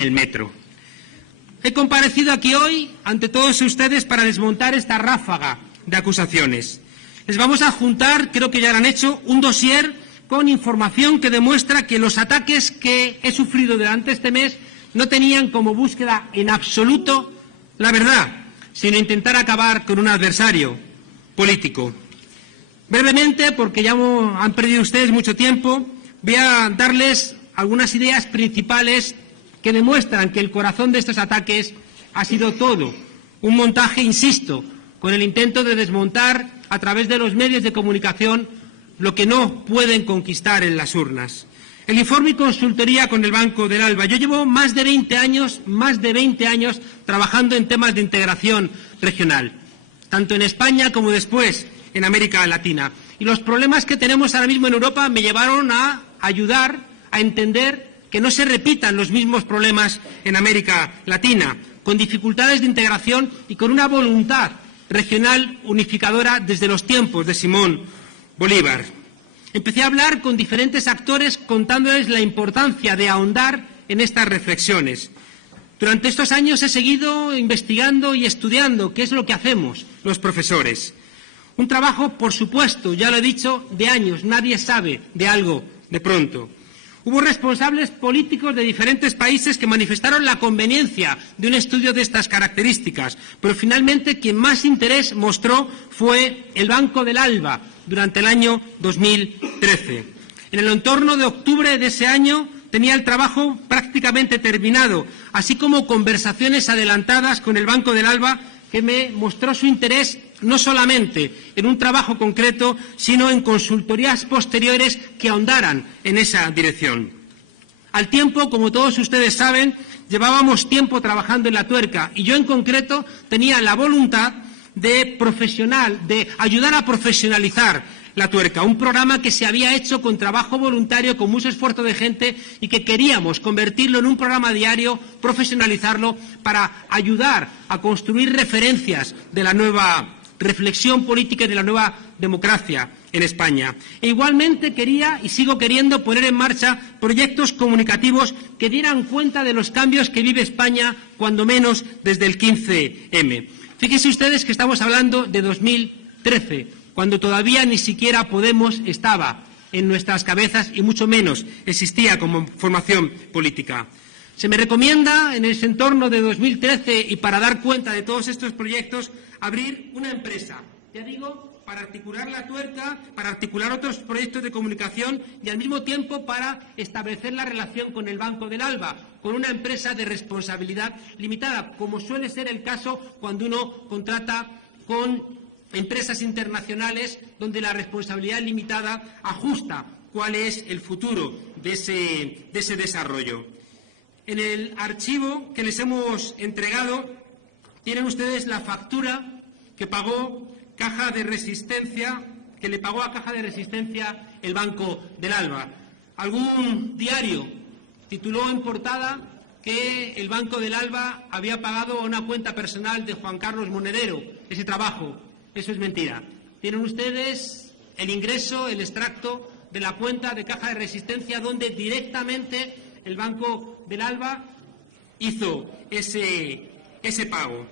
el metro. He comparecido aquí hoy ante todos ustedes para desmontar esta ráfaga de acusaciones. Les vamos a juntar, creo que ya lo han hecho, un dossier con información que demuestra que los ataques que he sufrido durante este mes no tenían como búsqueda en absoluto la verdad, sino intentar acabar con un adversario político. Brevemente, porque ya han perdido ustedes mucho tiempo, voy a darles algunas ideas principales que demuestran que el corazón de estos ataques ha sido todo un montaje, insisto, con el intento de desmontar a través de los medios de comunicación lo que no pueden conquistar en las urnas. El informe y consultoría con el Banco del Alba. Yo llevo más de 20 años trabajando en temas de integración regional, tanto en España como después en América Latina. Y los problemas que tenemos ahora mismo en Europa me llevaron a ayudar a entender que no se repitan los mismos problemas en América Latina, con dificultades de integración y con una voluntad regional unificadora desde los tiempos de Simón Bolívar. Empecé a hablar con diferentes actores contándoles la importancia de ahondar en estas reflexiones. Durante estos años he seguido investigando y estudiando qué es lo que hacemos los profesores. Un trabajo, por supuesto, ya lo he dicho, de años. Nadie sabe de algo de pronto. Hubo responsables políticos de diferentes países que manifestaron la conveniencia de un estudio de estas características, pero finalmente quien más interés mostró fue el Banco del Alba durante el año 2013. En el entorno de octubre de ese año tenía el trabajo prácticamente terminado, así como conversaciones adelantadas con el Banco del Alba que me mostró su interés no solamente en un trabajo concreto, sino en consultorías posteriores que ahondaran en esa dirección. Al tiempo, como todos ustedes saben, llevábamos tiempo trabajando en La Tuerca y yo en concreto tenía la voluntad de ayudar a profesionalizar La Tuerca, un programa que se había hecho con trabajo voluntario, con mucho esfuerzo de gente y que queríamos convertirlo en un programa diario, profesionalizarlo para ayudar a construir referencias de la nueva reflexión política y de la nueva democracia en España. E igualmente quería y sigo queriendo poner en marcha proyectos comunicativos que dieran cuenta de los cambios que vive España, cuando menos desde el 15M. Fíjense ustedes que estamos hablando de 2013, cuando todavía ni siquiera Podemos estaba en nuestras cabezas y mucho menos existía como formación política. Se me recomienda en ese entorno de 2013 y para dar cuenta de todos estos proyectos abrir una empresa, ya digo, para articular La Tuerca, para articular otros proyectos de comunicación y al mismo tiempo para establecer la relación con el Banco del Alba, con una empresa de responsabilidad limitada, como suele ser el caso cuando uno contrata con empresas internacionales donde la responsabilidad limitada ajusta cuál es el futuro de ese desarrollo. En el archivo que les hemos entregado tienen ustedes la factura que pagó Caja de Resistencia, que le pagó a Caja de Resistencia el Banco del Alba. Algún diario tituló en portada que el Banco del Alba había pagado a una cuenta personal de Juan Carlos Monedero ese trabajo. Eso es mentira. Tienen ustedes el ingreso, el extracto de la cuenta de Caja de Resistencia donde directamente el Banco del Alba hizo ese pago.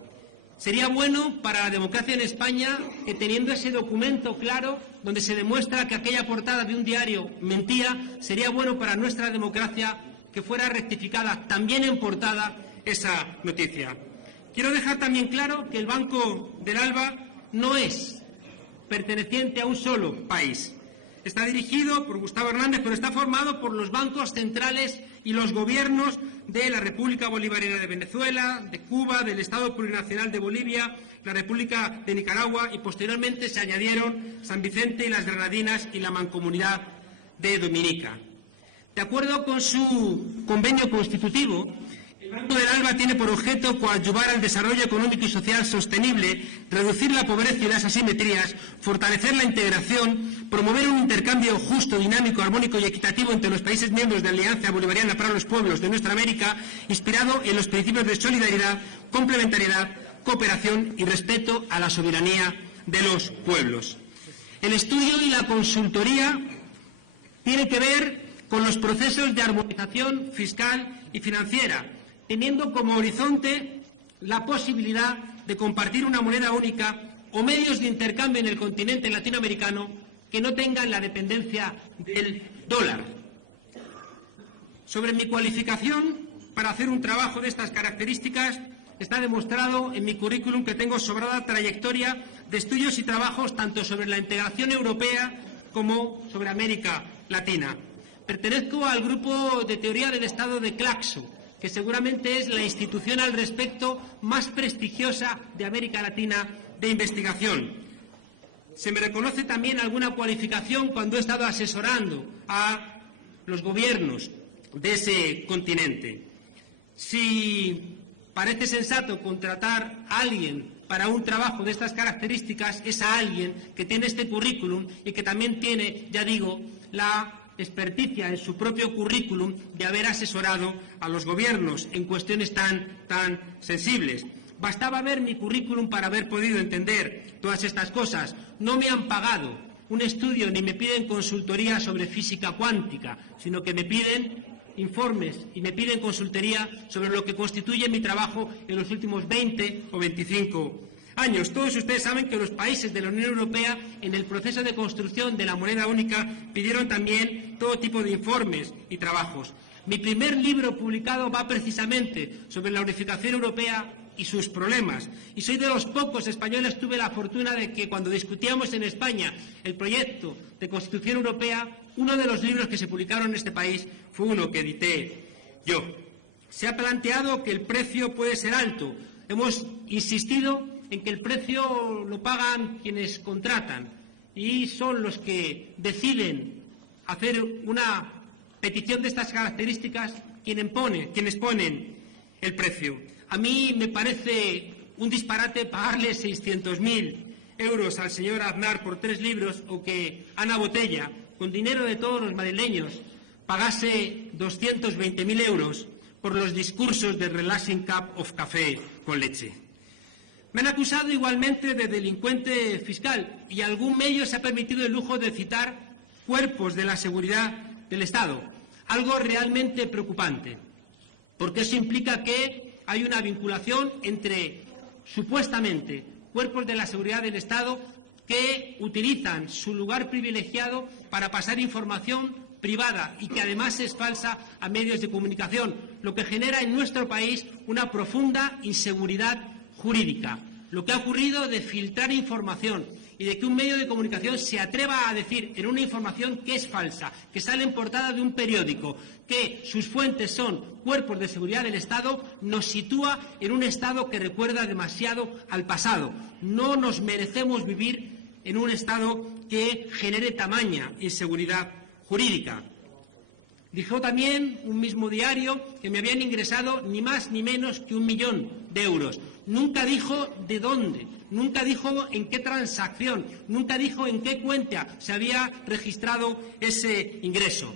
Sería bueno para la democracia en España que, teniendo ese documento claro, donde se demuestra que aquella portada de un diario mentía, sería bueno para nuestra democracia que fuera rectificada también en portada esa noticia. Quiero dejar también claro que el Banco del Alba no es perteneciente a un solo país. Está dirigido por Gustavo Hernández, pero está formado por los bancos centrales y los gobiernos de la República Bolivariana de Venezuela, de Cuba, del Estado Plurinacional de Bolivia, la República de Nicaragua y posteriormente se añadieron San Vicente y las Granadinas y la Mancomunidad de Dominica. De acuerdo con su convenio constitutivo, el Banco del Alba tiene por objeto coadyuvar al desarrollo económico y social sostenible, reducir la pobreza y las asimetrías, fortalecer la integración, promover un intercambio justo, dinámico, armónico y equitativo entre los países miembros de la Alianza Bolivariana para los Pueblos de nuestra América, inspirado en los principios de solidaridad, complementariedad, cooperación y respeto a la soberanía de los pueblos. El estudio y la consultoría tienen que ver con los procesos de armonización fiscal y financiera, teniendo como horizonte la posibilidad de compartir una moneda única o medios de intercambio en el continente latinoamericano que no tengan la dependencia del dólar. Sobre mi cualificación para hacer un trabajo de estas características, está demostrado en mi currículum que tengo sobrada trayectoria de estudios y trabajos tanto sobre la integración europea como sobre América Latina. Pertenezco al grupo de teoría del Estado de Claxo, que seguramente es la institución al respecto más prestigiosa de América Latina de investigación. Se me reconoce también alguna cualificación cuando he estado asesorando a los gobiernos de ese continente. Si parece sensato contratar a alguien para un trabajo de estas características, es a alguien que tiene este currículum y que también tiene, ya digo, la experticia en su propio currículum de haber asesorado a los gobiernos en cuestiones tan sensibles. Bastaba ver mi currículum para haber podido entender todas estas cosas. No me han pagado un estudio ni me piden consultoría sobre física cuántica, sino que me piden informes y me piden consultoría sobre lo que constituye mi trabajo en los últimos 20 o 25 años. Todos ustedes saben que los países de la Unión Europea, en el proceso de construcción de la moneda única, pidieron también todo tipo de informes y trabajos. Mi primer libro publicado va precisamente sobre la unificación europea y sus problemas. Y soy de los pocos españoles, tuve la fortuna de que cuando discutíamos en España el proyecto de Constitución Europea, uno de los libros que se publicaron en este país fue uno que edité yo. Se ha planteado que el precio puede ser alto. Hemos insistido en que el precio lo pagan quienes contratan y son los que deciden hacer una petición de estas características quienes ponen el precio. A mí me parece un disparate pagarle 600.000 euros al señor Aznar por 3 libros o que Ana Botella, con dinero de todos los madrileños, pagase 220.000 euros por los discursos de Relaxing Cup of Café con leche. Me han acusado igualmente de delincuente fiscal y algún medio se ha permitido el lujo de citar cuerpos de la seguridad del Estado, algo realmente preocupante, porque eso implica que hay una vinculación entre, supuestamente, cuerpos de la seguridad del Estado que utilizan su lugar privilegiado para pasar información privada y que además es falsa a medios de comunicación, lo que genera en nuestro país una profunda inseguridad jurídica. Lo que ha ocurrido de filtrar información y de que un medio de comunicación se atreva a decir en una información que es falsa, que sale en portada de un periódico, que sus fuentes son cuerpos de seguridad del Estado, nos sitúa en un Estado que recuerda demasiado al pasado. No nos merecemos vivir en un Estado que genere tamaña inseguridad jurídica. Dijo también un mismo diario que me habían ingresado ni más ni menos que 1 millón de euros. Nunca dijo de dónde, nunca dijo en qué transacción, nunca dijo en qué cuenta se había registrado ese ingreso.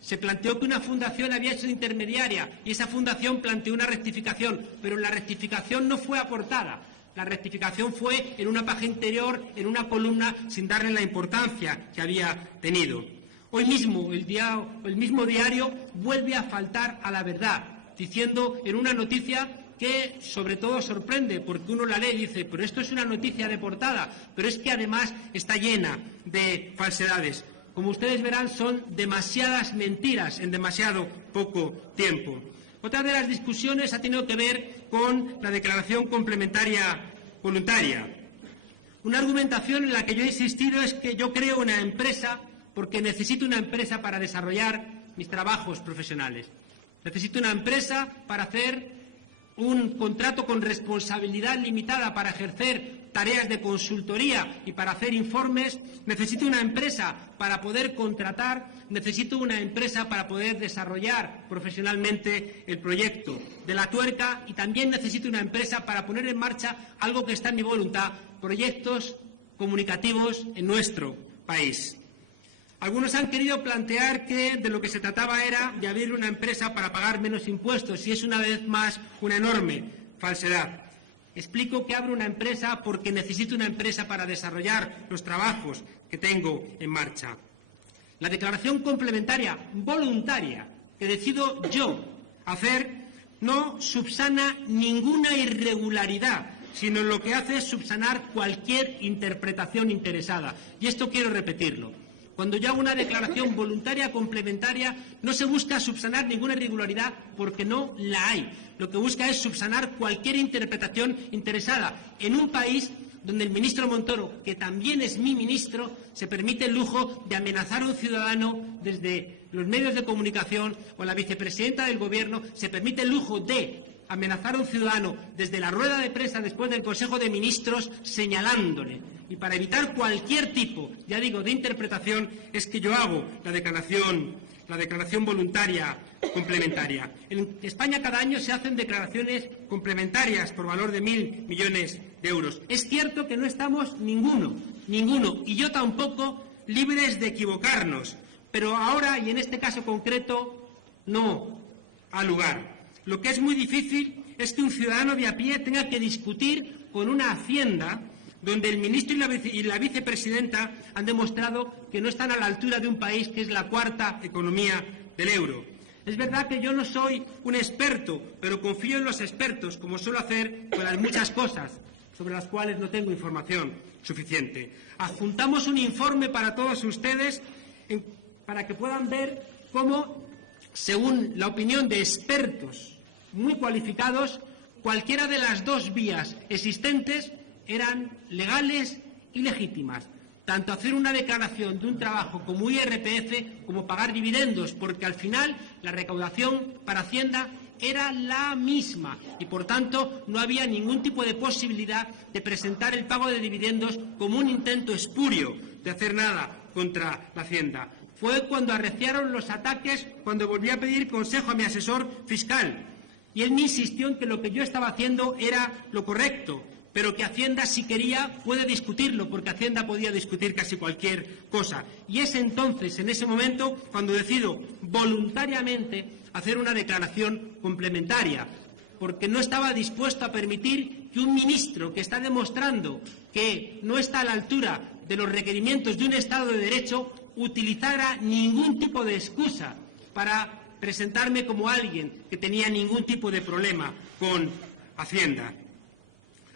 Se planteó que una fundación había sido intermediaria y esa fundación planteó una rectificación, pero la rectificación no fue aportada. La rectificación fue en una página interior, en una columna, sin darle la importancia que había tenido. Hoy mismo el mismo diario vuelve a faltar a la verdad, diciendo en una noticia que sobre todo sorprende, porque uno la lee y dice, pero esto es una noticia de portada, pero es que además está llena de falsedades. Como ustedes verán, son demasiadas mentiras en demasiado poco tiempo. Otra de las discusiones ha tenido que ver con la declaración complementaria voluntaria. Una argumentación en la que yo he insistido es que yo creo una empresa porque necesito una empresa para desarrollar mis trabajos profesionales. Necesito una empresa para hacer un contrato con responsabilidad limitada para ejercer tareas de consultoría y para hacer informes. Necesito una empresa para poder contratar, necesito una empresa para poder desarrollar profesionalmente el proyecto de la tuerca y también necesito una empresa para poner en marcha algo que está en mi voluntad, proyectos comunicativos en nuestro país. Algunos han querido plantear que de lo que se trataba era de abrir una empresa para pagar menos impuestos y es una vez más una enorme falsedad. Explico que abro una empresa porque necesito una empresa para desarrollar los trabajos que tengo en marcha. La declaración complementaria voluntaria que decido yo hacer no subsana ninguna irregularidad, sino lo que hace es subsanar cualquier interpretación interesada. Y esto quiero repetirlo. Cuando yo hago una declaración voluntaria complementaria, no se busca subsanar ninguna irregularidad porque no la hay. Lo que busca es subsanar cualquier interpretación interesada en un país donde el ministro Montoro, que también es mi ministro, se permite el lujo de amenazar a un ciudadano desde los medios de comunicación, o la vicepresidenta del Gobierno se permite el lujo de amenazar a un ciudadano desde la rueda de prensa después del Consejo de Ministros señalándole. Y para evitar cualquier tipo, ya digo, de interpretación, es que yo hago la declaración voluntaria complementaria. En España cada año se hacen declaraciones complementarias por valor de 1.000 millones de euros. Es cierto que no estamos ninguno, y yo tampoco, libres de equivocarnos, pero ahora, y en este caso concreto, no ha lugar. Lo que es muy difícil es que un ciudadano de a pie tenga que discutir con una Hacienda donde el ministro y la vicepresidenta han demostrado que no están a la altura de un país que es la cuarta economía del euro. Es verdad que yo no soy un experto, pero confío en los expertos, como suelo hacer con las muchas cosas sobre las cuales no tengo información suficiente. Adjuntamos un informe para todos ustedes para que puedan ver cómo, según la opinión de expertos muy cualificados, cualquiera de las dos vías existentes eran legales y legítimas. Tanto hacer una declaración de un trabajo como IRPF como pagar dividendos, porque al final la recaudación para Hacienda era la misma y, por tanto, no había ningún tipo de posibilidad de presentar el pago de dividendos como un intento espurio de hacer nada contra la Hacienda. Fue cuando arreciaron los ataques, cuando volví a pedir consejo a mi asesor fiscal. Y él me insistió en que lo que yo estaba haciendo era lo correcto, pero que Hacienda, si quería, puede discutirlo, porque Hacienda podía discutir casi cualquier cosa. Y es entonces, en ese momento, cuando decido voluntariamente hacer una declaración complementaria, porque no estaba dispuesto a permitir que un ministro que está demostrando que no está a la altura de los requerimientos de un Estado de Derecho utilizara ningún tipo de excusa para presentarme como alguien que tenía ningún tipo de problema con Hacienda.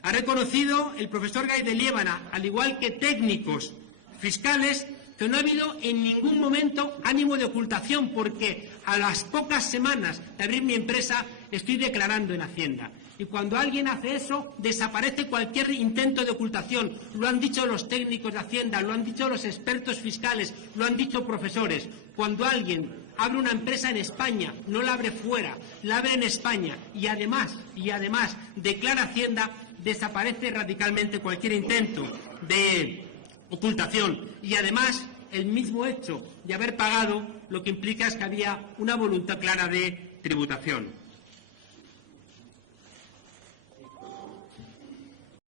Ha reconocido el profesor Gay de Liébana, al igual que técnicos fiscales, que no ha habido en ningún momento ánimo de ocultación, porque a las pocas semanas de abrir mi empresa estoy declarando en Hacienda. Y cuando alguien hace eso, desaparece cualquier intento de ocultación. Lo han dicho los técnicos de Hacienda, lo han dicho los expertos fiscales, lo han dicho profesores. Cuando alguien abre una empresa en España, no la abre fuera, la abre en España y además declara Hacienda, desaparece radicalmente cualquier intento de ocultación. Y además, el mismo hecho de haber pagado lo que implica es que había una voluntad clara de tributación.